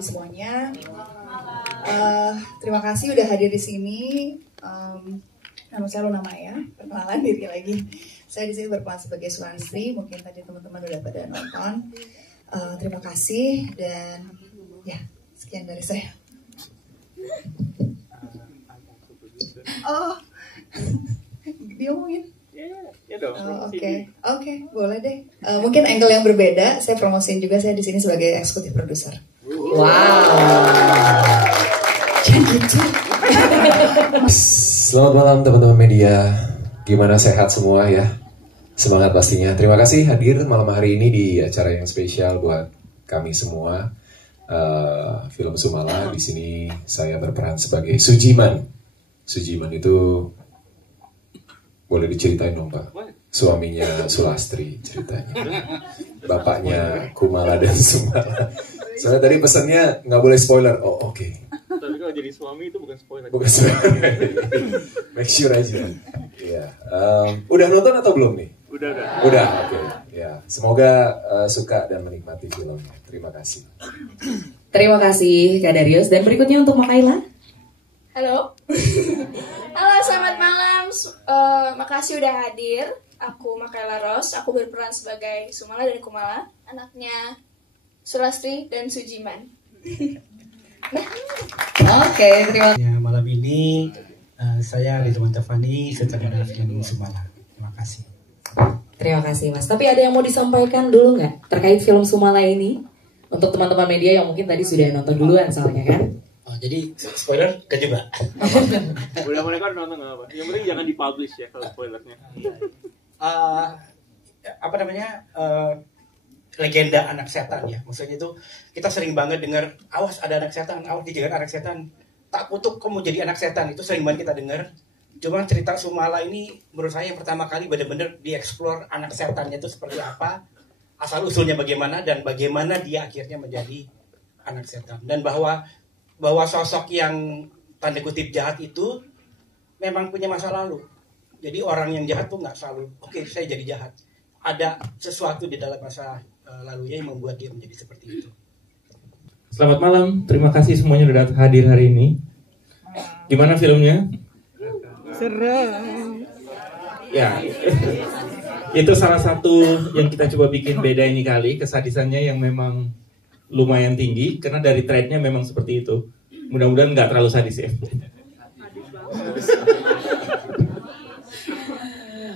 malam semuanya. Terima kasih udah hadir di sini. Nama saya Luna Maya. Perkenalan diri lagi. Saya di sini berperan sebagai Sulastri. Mungkin tadi teman-teman udah pada nonton. Terima kasih dan ya sekian dari saya. Oh, diomongin. Ya dong. Oke, boleh deh. Mungkin angle yang berbeda. Saya promosiin juga, saya di sini sebagai eksekutif produser. Wow. Jangan gitu. Selamat malam teman-teman media. Gimana, sehat semua ya? Semangat pastinya. Terima kasih hadir malam hari ini di acara yang spesial buat kami semua. Film Sumala. Di sini saya berperan sebagai Sujiman. Sujiman itu boleh diceritain dong Pak? Suaminya Sulastri ceritanya. Bapaknya Kumala dan Sumala. Soalnya tadi pesannya nggak boleh spoiler. Oh oke. Tapi kalau jadi suami itu bukan spoiler. Bukan spoiler. Make sure aja. Iya. Udah nonton atau belum nih? Udah. Udah, oke. Ya, semoga suka dan menikmati filmnya. Terima kasih. Terima kasih Kak Darius. Dan berikutnya untuk Makaila. Halo. Halo, selamat malam. Makasih udah hadir. Aku Makaila Ros. Aku berperan sebagai Sumala dan Kumala, anaknya Sulastri dan Sujiman. Oke, terima kasih. Ya, malam ini saya Ridwan Tafani, sutradara film Sumala. Terima kasih. Terima kasih Mas. Tapi ada yang mau disampaikan dulu nggak terkait film Sumala ini? Untuk teman-teman media yang mungkin tadi sudah nonton duluan soalnya kan? Oh, jadi spoiler ke juga. Udah mereka udah nonton nggak apa? Yang penting jangan dipublish ya kalau spoilernya. Apa namanya? Legenda anak setan ya. Maksudnya itu kita sering banget dengar, awas ada anak setan, awas dijaga anak setan. Tak kutuk kamu jadi anak setan, itu sering banget kita dengar. Cuman cerita Sumala ini menurut saya yang pertama kali benar-benar dieksplor anak setannya itu seperti apa, asal usulnya bagaimana, dan bagaimana dia akhirnya menjadi anak setan. Dan bahwa sosok yang tanda kutip jahat itu memang punya masa lalu. Jadi orang yang jahat tuh nggak selalu oke, saya jadi jahat. Ada sesuatu di dalam masa lalunya yang membuat dia menjadi seperti itu. Selamat malam, terima kasih semuanya sudah hadir hari ini. Gimana filmnya? Seru. Ya, itu salah satu yang kita coba bikin beda ini kali, kesadisannya yang memang lumayan tinggi, karena dari thread-nya memang seperti itu. Mudah-mudahan nggak terlalu sadis ya.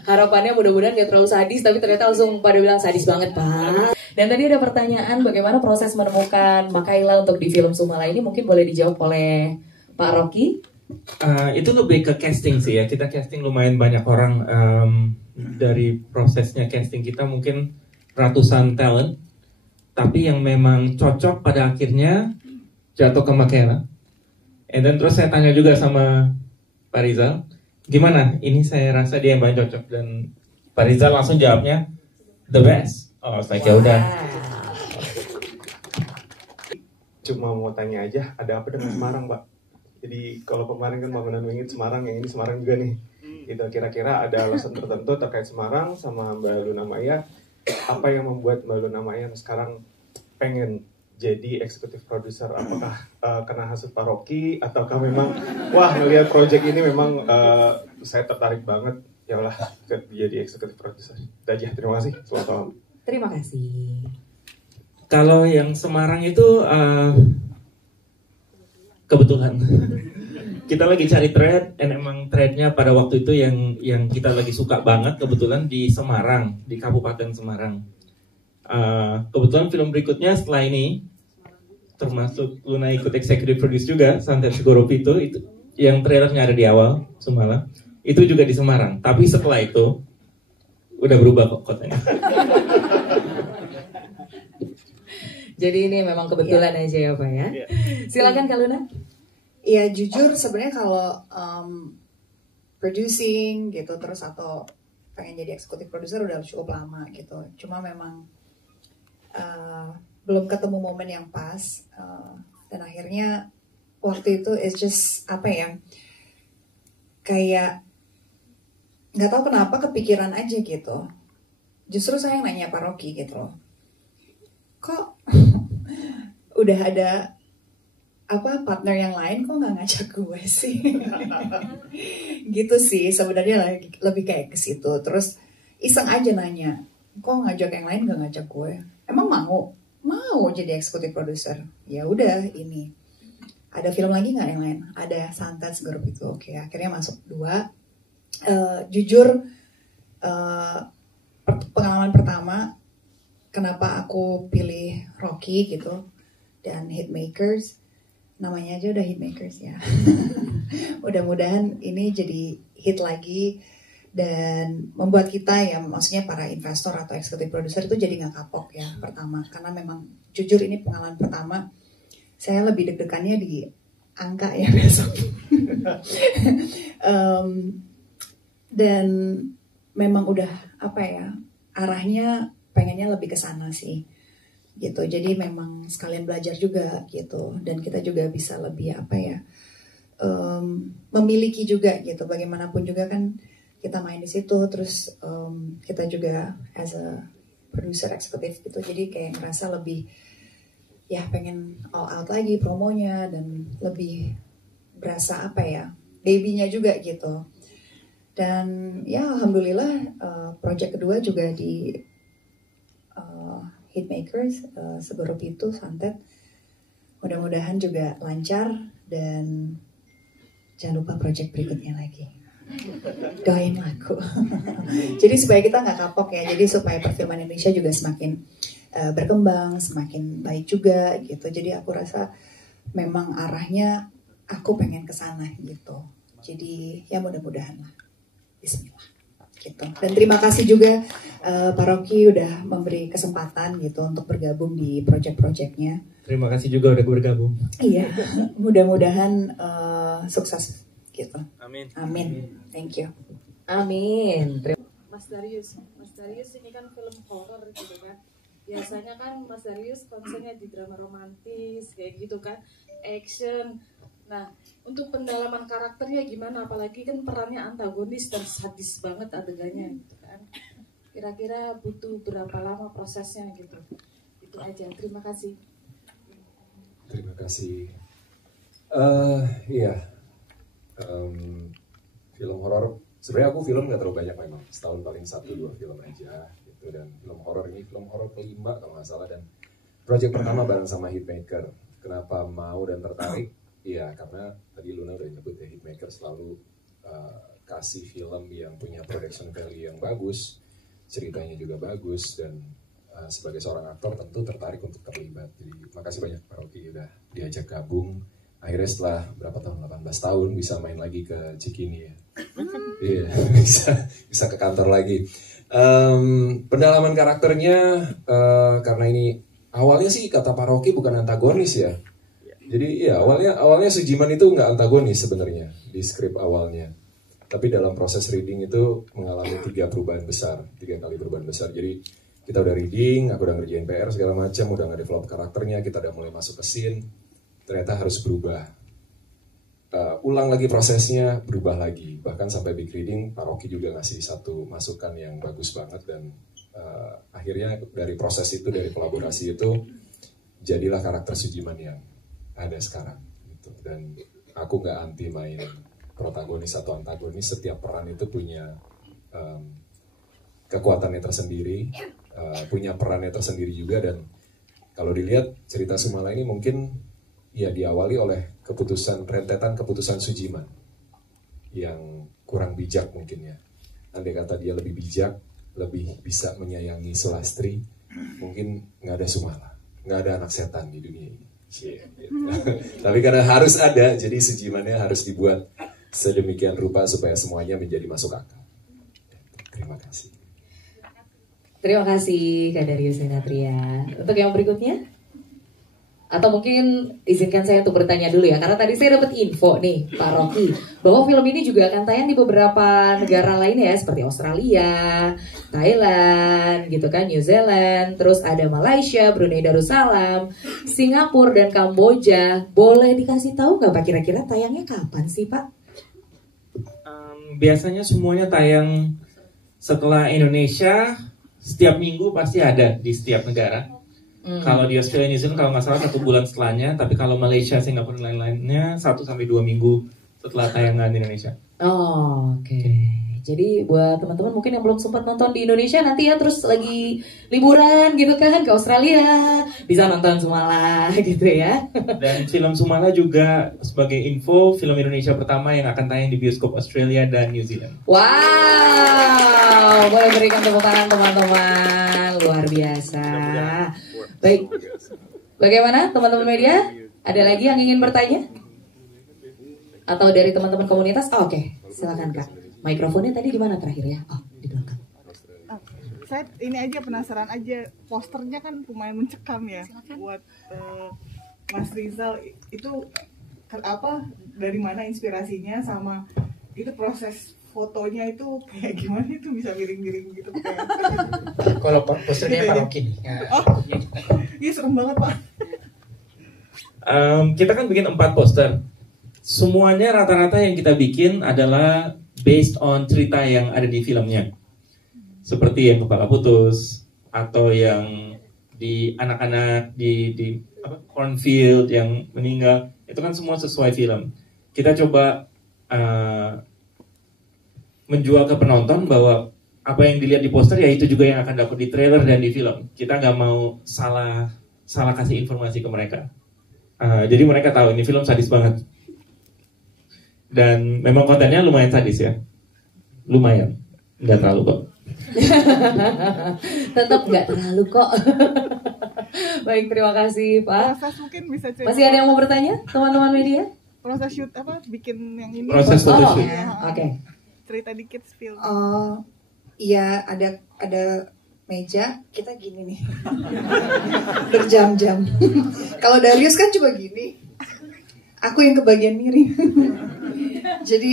Harapannya mudah-mudahan gak terlalu sadis, tapi ternyata langsung pada bilang sadis banget Pak. Dan tadi ada pertanyaan bagaimana proses menemukan Makaila untuk di film Sumala ini, mungkin boleh dijawab oleh Pak Rocky. Itu lebih ke casting sih ya, kita casting lumayan banyak orang. Dari prosesnya casting kita mungkin ratusan talent, tapi yang memang cocok pada akhirnya jatuh ke Makaila. And then terus saya tanya juga sama Pak Rizal, gimana? Ini saya rasa dia yang paling cocok, dan Pak Rizal langsung jawabnya the best. Oh, saya udah. Cuma mau tanya aja, ada apa dengan Semarang, Pak? Jadi kalau kemarin kan bangunan wingit Semarang, yang ini Semarang juga nih. Gitu, kira-kira ada alasan tertentu terkait Semarang sama Mbak Luna Maya. Apa yang membuat Mbak Luna Maya sekarang pengen jadi eksekutif produser? Apakah kena hasut Pak Rocky, ataukah memang wah ngelihat project ini memang saya tertarik banget, ya lah jadi eksekutif produser. Itu aja, terima kasih. Selamat malam. Terima kasih. Kalau yang Semarang itu kebetulan kita lagi cari thread, dan emang threadnya pada waktu itu yang kita lagi suka banget kebetulan di Semarang, di Kabupaten Semarang. Kebetulan film berikutnya setelah ini, termasuk Luna ikut executive produce juga, Santet Segoro Pito, itu yang trailernya ada di awal Sumala, itu juga di Semarang. Tapi setelah itu udah berubah kok kotanya. Jadi ini memang kebetulan aja ya Pak ya. Silakan Kak Luna. Ya jujur sebenarnya kalau producing gitu terus atau pengen jadi eksekutif produser udah cukup lama gitu. Cuma memang belum ketemu momen yang pas, dan akhirnya waktu itu it's just apa ya, kayak nggak tahu kenapa kepikiran aja gitu. Justru saya yang nanya Pak Rocky gitu loh, kok udah ada partner yang lain kok nggak ngajak gue sih. Gitu sih sebenarnya lebih kayak ke situ. Terus iseng aja nanya, kok ngajak yang lain nggak ngajak gue? Emang mau jadi eksekutif produser? Ya udah, ini ada film lagi nggak yang lain? Ada Santet Group itu. Oke, akhirnya masuk 2. Jujur pengalaman pertama kenapa aku pilih Rocky gitu dan Hitmakers, namanya aja udah Hitmakers ya. Mudah-mudahan ini jadi hit lagi dan membuat kita ya, maksudnya para investor atau eksekutif produser itu jadi nggak kapok ya pertama, karena memang jujur ini pengalaman pertama. Saya lebih deg-degannya di angka ya besok. Dan memang udah arahnya pengennya lebih ke sana sih gitu. Jadi memang sekalian belajar juga gitu, dan kita juga bisa lebih memiliki juga gitu. Bagaimanapun juga kan kita main di situ, terus kita juga as a producer eksekutif gitu. Jadi kayak ngerasa lebih ya pengen all out lagi promonya, dan lebih berasa baby-nya juga gitu. Dan ya alhamdulillah project kedua juga di Hitmakers, segrup itu Santet. Mudah-mudahan juga lancar, dan jangan lupa project berikutnya lagi. Doain aku. Jadi supaya kita nggak kapok ya. Jadi supaya perfilman Indonesia juga semakin berkembang, semakin baik juga gitu. Jadi aku rasa memang arahnya aku pengen ke sana gitu. Jadi ya mudah-mudahan lah. Bismillah. Gitu. Dan terima kasih juga Pak Rocky udah memberi kesempatan gitu untuk bergabung di project-projectnya. Terima kasih juga udah bergabung. Iya, mudah-mudahan sukses gitu. Amin. Amin. Thank you. Amin. Mas Darius ini kan film horor gitu kan. Biasanya kan Mas Darius konsennya di drama romantis kayak gitu kan, action. Nah, untuk pendalaman karakternya gimana? Apalagi kan perannya antagonis dan sadis banget adegannya gitu kan. Kira-kira butuh berapa lama prosesnya gitu? Itu aja. Terima kasih. Terima kasih. Film horor. Sebenarnya aku film nggak terlalu banyak memang. Setahun paling 1-2 film aja gitu. Dan film horor ini film horor kelima kalau nggak salah, dan project pertama bareng sama Hitmaker. Kenapa mau dan tertarik? Iya, karena tadi Luna udah nyebut ya, Hitmaker selalu kasih film yang punya production value yang bagus, ceritanya juga bagus, dan sebagai seorang aktor tentu tertarik untuk terlibat. Jadi makasih banyak Pak Rocky udah diajak gabung. Akhirnya setelah berapa tahun, 18 tahun bisa main lagi ke Cikini ya. Iya, bisa ke kantor lagi. Pendalaman karakternya, karena ini awalnya sih kata Pak Rocky bukan antagonis ya. Jadi ya awalnya Sujiman itu nggak antagonis sebenarnya di skrip awalnya. Tapi dalam proses reading itu mengalami 3 kali perubahan besar. Jadi kita udah reading, aku udah ngerjain PR segala macam, udah nge-develop karakternya, kita udah mulai masuk ke scene, ternyata harus berubah. Ulang lagi prosesnya, berubah lagi. Bahkan sampai big reading, Pak Rocky juga ngasih satu masukan yang bagus banget, dan akhirnya dari proses itu, dari kolaborasi itu, jadilah karakter Sujiman yang ada sekarang gitu. Dan aku nggak anti main protagonis atau antagonis, setiap peran itu punya kekuatannya tersendiri, punya perannya tersendiri juga. Dan kalau dilihat cerita Sumala ini mungkin ya diawali oleh rentetan keputusan Sujiman yang kurang bijak mungkin ya. Andai kata dia lebih bijak, lebih bisa menyayangi Sulastri, mungkin nggak ada Sumala, nggak ada anak setan di dunia ini. Gitu. Tapi karena harus ada, jadi Sujimannya harus dibuat sedemikian rupa supaya semuanya menjadi masuk akal. Terima kasih. Terima kasih Kak Darius Senatria. Untuk yang berikutnya? Atau mungkin izinkan saya untuk bertanya dulu ya, karena tadi saya dapat info nih Pak Rocky, bahwa film ini juga akan tayang di beberapa negara lainnya ya, seperti Australia, Thailand, gitu kan, New Zealand, terus ada Malaysia, Brunei Darussalam, Singapura, dan Kamboja. Boleh dikasih tahu nggak Pak kira-kira tayangnya kapan sih Pak? Biasanya semuanya tayang setelah Indonesia, setiap minggu pasti ada di setiap negara. Kalau di Australia New Zealand kalau nggak salah 1 bulan setelahnya, tapi kalau Malaysia, Singapura dan lain-lainnya 1-2 minggu setelah tayangan di Indonesia. Oh, oke. Jadi buat teman-teman mungkin yang belum sempat nonton di Indonesia nanti ya, terus lagi liburan gitu kan ke Australia, bisa nonton Sumala gitu ya. Dan film Sumala juga sebagai info film Indonesia pertama yang akan tayang di bioskop Australia dan New Zealand. Wow, boleh berikan tepuk tangan teman-teman, luar biasa. Baik, bagaimana teman-teman media? Ada lagi yang ingin bertanya? Atau dari teman-teman komunitas? Oh, oke, silakan Kak. Mikrofonnya tadi di mana terakhir ya? Oh, di belakang. Saya ini aja penasaran aja, posternya kan lumayan mencekam ya. Silakan. Buat Mas Rizal itu apa, dari mana inspirasinya, sama itu proses fotonya itu kayak gimana, itu bisa miring-miring gitu kayak. Kalau posternya Pak Rocky nih. Oh, iya serem banget Pak. Kita kan bikin 4 poster. Semuanya rata-rata yang kita bikin adalah based on cerita yang ada di filmnya. Seperti yang kepala putus, atau yang di anak-anak di cornfield yang meninggal, itu kan semua sesuai film. Kita coba menjual ke penonton bahwa apa yang dilihat di poster ya itu juga yang akan dapat di trailer dan di film. Kita nggak mau salah kasih informasi ke mereka. Jadi mereka tahu ini film sadis banget. Dan memang kontennya lumayan sadis ya. Lumayan. Nggak terlalu kok. Tetap nggak terlalu kok. Baik, terima kasih Pak. Proses mungkin bisa cerita. Masih ada yang mau bertanya, teman-teman media? Proses shoot apa, bikin yang ini. Proses photoshoot. Oke. Cerita dikit film. Oh, iya, ada meja, kita gini nih. Berjam-jam. Kalau Darius kan cuma gini. Aku yang kebagian miring. Jadi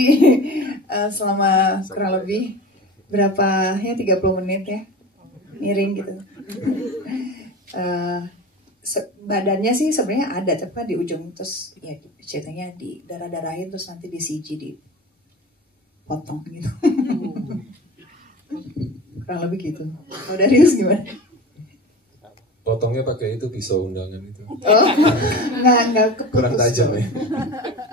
selama kurang lebih berapa ya, 30 menit ya, miring gitu. Badannya sih sebenarnya ada, tapi kan di ujung, terus ya ceritanya di darah-darahin, terus nanti di CG dipotong gitu. Kurang lebih gitu. Kalau Darius gimana? Potongnya pakai itu pisau undangan itu. Oh, nggak keputus. Kurang tajam ya.